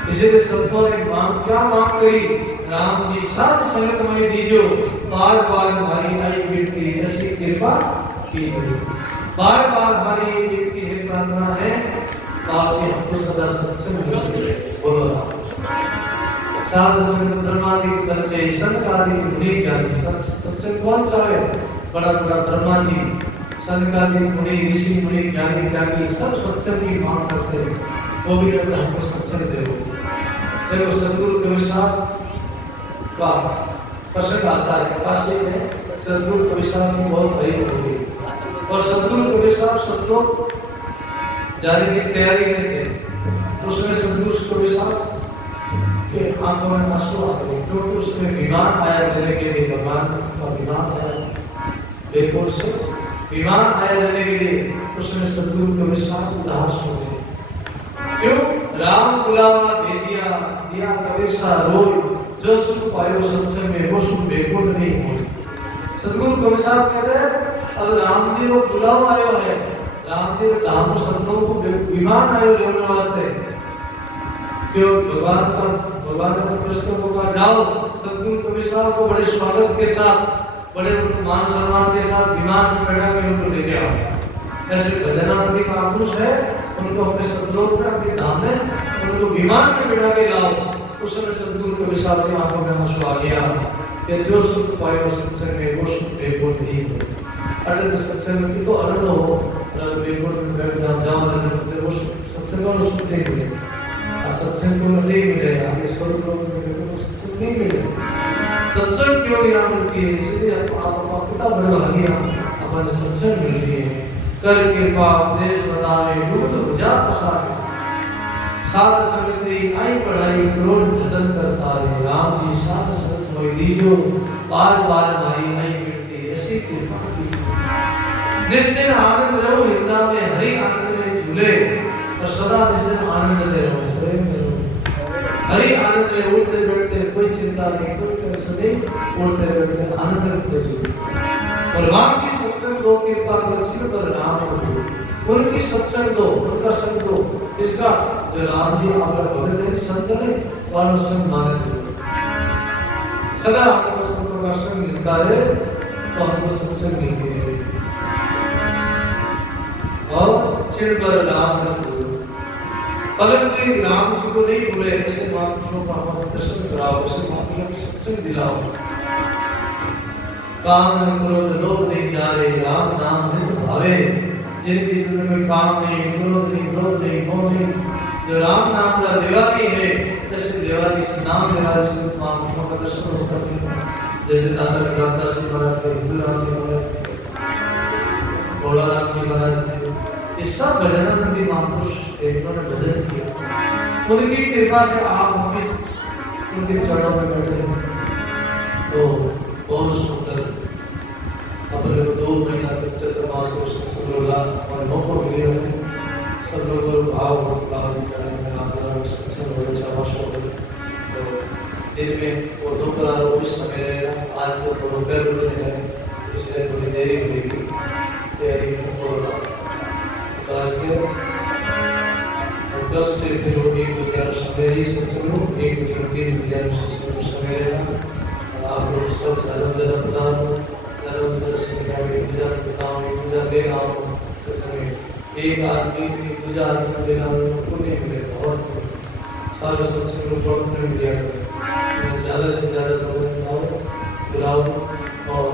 इसलिए संतों ने क्या मांग करी? राम जी साथ संगत में दीजो, बार बार हमारी आई बेनती ऐसी कृपा कीजिए। बार बार हमारी ये बेनती है, प्रार्थना है, बाप जी हमको सदा सत्संग मिले। बोलो राम। साध संग ब्रह्मादि बच्चे संकादि मुनि ज्ञानी सत्संग कौन चाहे? बड़ा बड़ा ब्रह्मा जी, संकादि मुनि, ऋषि मुनि, ज्ञानी त्यागी सब सत्संग की मांग करते हैं। वो भी कहते हमको सत्संग दे। देखो सदगुरु कबीर साहब का प्रसंग आता है, काशी में सदगुरु कबीर साहब की बहुत बड़ी हो गई और सदगुरु कबीर साहब सब लोग जाने की तैयारी में थे। उसमें सदगुरु कबीर साहब के आंखों में आंसू आ गए क्योंकि उसमें विमान आया लेने के लिए, भगवान का विमान आया बेपुर से, विमान आया लेने के लिए। उसमें सदगुरु कबीर साहब उदास हो गए। क्यों? राम बुलावा भेजिया दिया कबीर साहब रोज, जो सुख पायो सत्संग में वो सुख बेकुल नहीं हो। सदगुरु कबीर साहब कहते हैं अब राम जी को बुलावा आयो है, राम जी धाम संतों को विमान आयो लेने वास्ते। क्यों? भगवान का प्रश्न होगा, जाओ सदगुरु कबीर साहब को बड़े स्वागत के साथ, बड़े मान सम्मान के साथ विमान में बैठा के उनको लेके आओ। ऐसे भजनानंदी महापुरुष है, उनको अपने सतलोक में, अपने धाम में, उनको विमान में बैठा के लाओ। उस समय सदगुरु कबीर साहब की आंखों में आंसू आ गया कि जो सुख पायो सत्संग में वो सुख बेकुल नहीं हो। अरे सत्संग की तो आनंद हो, बेकुल में बैठ जाओ वो सत्संग और सुख नहीं मिलेगा। सत्संग को नहीं मिलेगा, आगे स्वर्ग लोक में सत्संग नहीं मिलेगा। सत्संग क्यों यहाँ मिलती है? इसलिए आप पिता बड़े भागी अपन सत्संग मिल रही है। कर कृपा उपदेश बतावे दूत बुझा पसारे, साध समिति आई पढ़ाई करोड़ जतन करता रे। राम जी साध संगत मोहि दीजो, बार बार माई आई मिलती ऐसी कृपा की। निस्दिन आनंद रहो हृदय में, हरि आनंद में झूले और सदा निस्दिन आनंद में रहो, प्रेम में रहो। हरि आनंद में उठते बैठते कोई चिंता नहीं, कोई टेंशन नहीं, उठते बैठते आनंद में झूले। और राम की सत्संग दो, कृपा कर पर राम को उनकी सत्संग दो, उनका संग दो। इसका जो राम जी आपका भगत है, संत है, और संग माने दो। सदा आपको संतों का संग मिलता है तो हमको सत्संग मिलती है। और चिड़ पर राम न भूलो, परंतु राम जी को नहीं भूले। ऐसे महापुरुषों का हमारा दर्शन कराओ, ऐसे महापुरुषों की सत्संग दिलाओ। काम न क्रोध लोभ नहीं जारे, राम नाम नित भावे। जिनके जीवन में काम नहीं, क्रोध नहीं, क्रोध नहीं, मोह नहीं, जो राम नाम का देवारी है, जैसे देवारी से नाम देवारी से महापुरुषों का दर्शन होता है। जैसे दादा विराता सिंह महाराज थे, हिंदू राम जी महाराज थे, भोला राम जी महाराज थे, ये सब भजनानंदी महापुरुष थे, इन्होंने भजन किया। उनकी कृपा से आप उनके चरणों में बैठे तो बहुत सुंदर। अपने को 2 महीना तक चैत्र मास में सत्संग होगा और मौका मिले हमें सब लोग और भाव बाबा जी करने में आप सत्संग हो अच्छा मास हो। तो दिन में वो दोपहर वो इस समय रहेगा। आज तो थोड़ा पैर उठने लगे, इसलिए थोड़ी देरी हुई तैयारी में बोला। तो आज के कल से फिर वो 1 बजे सवेरे सत्संग हो, 1 बजे 3 बजे सत्संग सवेरे आप लोग सब ज़्यादा बताओ, ज़्यादा सिखाओ, पूजा बताओ, पूजा देना हो सत्संग। एक आदमी की पूजा आदमी देना हो तो नहीं मिलेगा। और सारे सत्संग को बहुत नहीं मिलेगा। ज़्यादा से ज़्यादा लोगों बुलाओ। और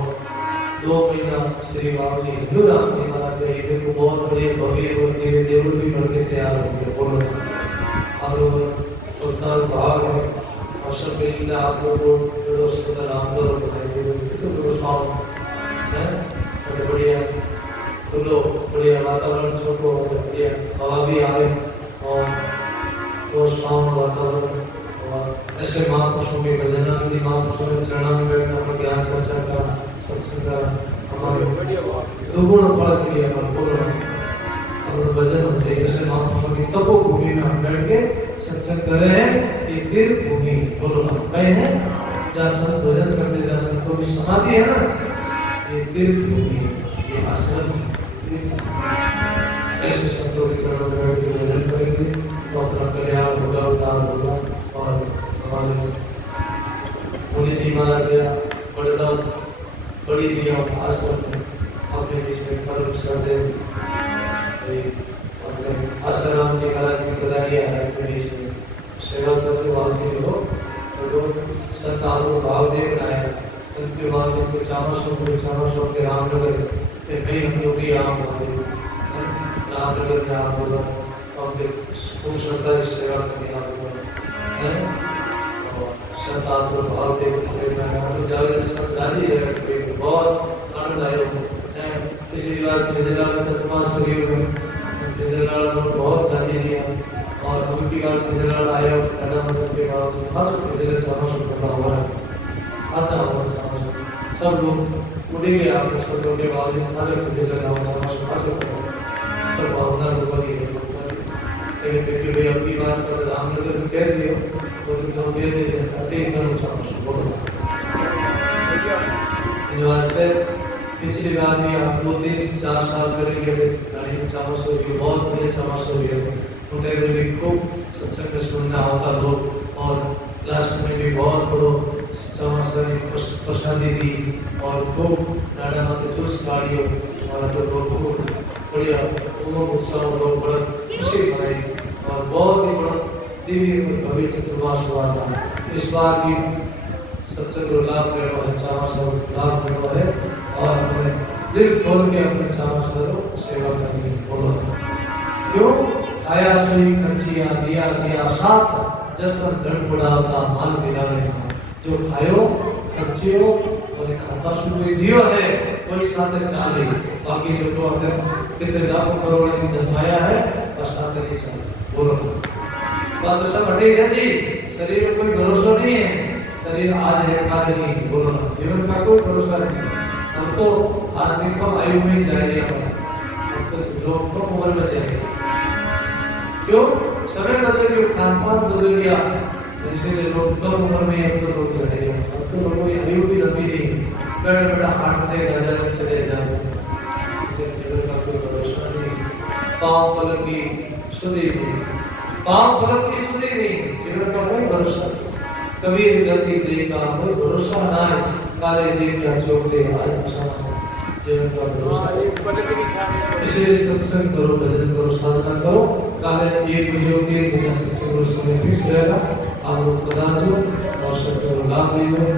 2 महीना श्री राम जी, हिंदू राम जी महाराज के हिंदू को बहुत बड़े भव्य और दिव्य देवल भी बढ़ के तैयार हो गए। बोलो हम लोग उतना भाव है और सब मिलकर आप लोगों को सुंदर रामदौर बनाएंगे तो गुरुस्वाम है। और बढ़िया खुलो, बढ़िया वातावरण छोटो, बढ़िया हवा भी आए और वो शाम वातावरण। और ऐसे महापुरुषों के भजनानंदी महापुरुषों के चरणों में बैठना, उनके ज्ञान चर्चा का, सत्संग का हमारे दुगुण फल के लिए हम बोल रहे हैं। अपना भजन होते ऐसे महापुरुषों की तपोभूमि में हम बैठ के सत्संग कर रहे हैं। ये तीर्थ भूमि बोलो ना गए हैं, जहाँ संत भजन करते, जहाँ संतों की समाधि है ना, ये तीर्थ भूमि है, ये आश्रम है। ऐसे संतों के चरणों में बैठ के भजन करेंगे तो अपना कल्याण होगा, उद्धार होगा। और हमारे मुनि जी महाराज बड़े बड़ी दिया आश्रम में अपने बीच में परम श्रद्धेय अपने आसाराम जी महाराज की पधारिया है अपने बीच में सेवा करते वाजी लोग तो संत आदो भावदेव नायक संत के बाद उनके चामसों के रामनगर के कई हम लोग भी आम होते रामनगर में आप बोलो तो उनके खूब श्रद्धा की सेवा करने आप बोलो है संत आदो भावदेव प्रेरणा यहाँ पे जावे सब राजी है बहुत आनंद आया है पिछली बार केजरीवाल सतमास हुई में केजरीवाल बहुत राजी दिया और अभी की बार केजरीवाल आया प्रधानमंत्री के बाद खास केजरीवाल चामसों का हुआ है अच्छा हुआ चामसों सब लोग उड़ेंगे आपके सब लोग के बावजूद हाजिर केजरीवाल चामसों खासों सब भावना लोगों की लेकिन भाई अभी बात कर रामनगर में कह दियो तो एकदम दे दे अति एकदम चामसों बोलो इन वास्ते पिछली बार भी आप 2-3-4 साल करेंगे रानी चामसों की बहुत बड़े चामसों हुए उनके में भी खूब सत्संग सुनना होता लोग और लास्ट में भी बहुत बड़ो चामसों की प्रसादी दी और खूब नाड़ा माते जूस गाड़ियों और तो लोग खूब बढ़िया उमंग उत्साह लोग बड़ा खुशी मनाई और बहुत ही बड़ा दिव्य भव्य चतुर्मास हुआ था इस बार भी सत्संग लाभ ले रहा है चामसों लाभ ले रहा है और अपने दिल खोल के अपने चामसों सेवा करनी बोलो क्यों खाया सही खर्चिया दिया दिया साथ जसन धन बुढ़ावता माल बिराने का जो खायो खर्चियो और एक खाता सुबह दियो है कोई साथ चाले बाकी जो तो अगर कितने लाखों करोड़ की धनमाया है और साथ नहीं चले बोलो बात तो सब हटे है जी शरीर में कोई भरोसा नहीं है शरीर आज है कल नहीं बोलो ना जीवन का कोई भरोसा नहीं हम तो आदमी कम आयु में जाएंगे हम तो लोग कम उम्र में जाएंगे क्यों समय बदल गया खान पान बदल गया इसीलिए लोग कम उम्र में अब तो लोग चले गए अब तो लोगों की आयु भी लंबी नहीं बैठा बैठा हाटते गजा चले जाते जीवन का कोई भरोसा नहीं पाँव पलक की सुधी नहीं पाँव पलक की सुधी नहीं जीवन का कोई भरोसा नहीं कबीर गति दे का कोई भरोसा ना है काले देव का चोटे आज जीवन का भरोसा इसलिए सत्संग करो भजन करो साधना करो काले एक ज्योति बिना सत्संग करो समय फिक्स रहेगा आप लोग पधारो और सत्संग लाभ लीजिए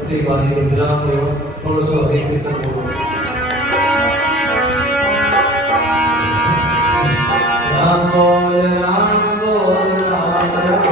अति वाणी को विराम दो थोड़ा सा अभी कीर्तन करो राम बोल राम बोल राम राम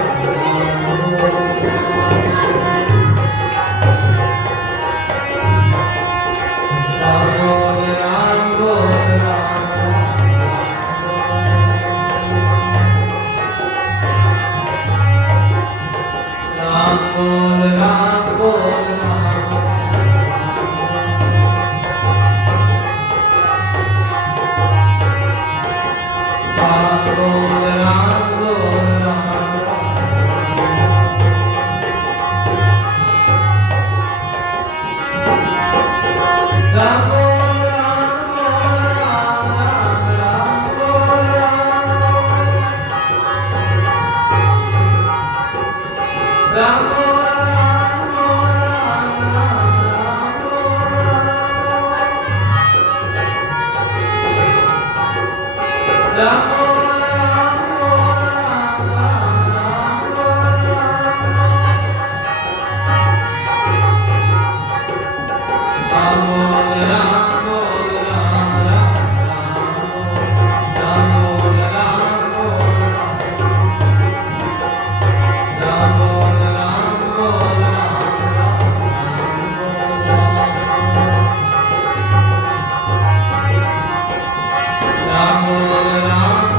राम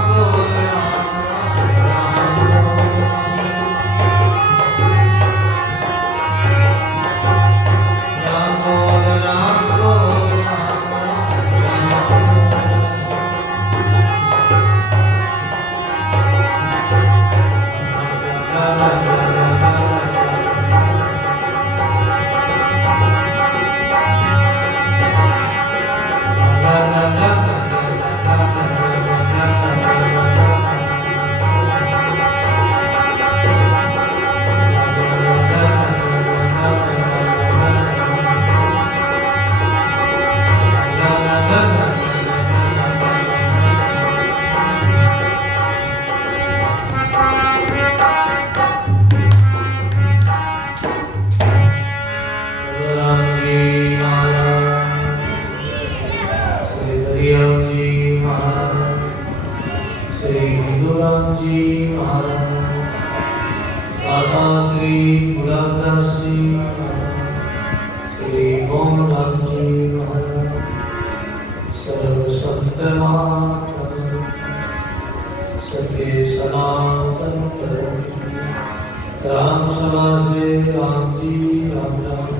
समाज में राम जी राम राम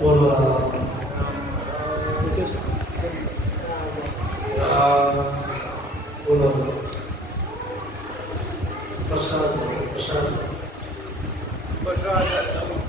बोलो राम राम बोलो प्रसाद प्रसाद प्रसाद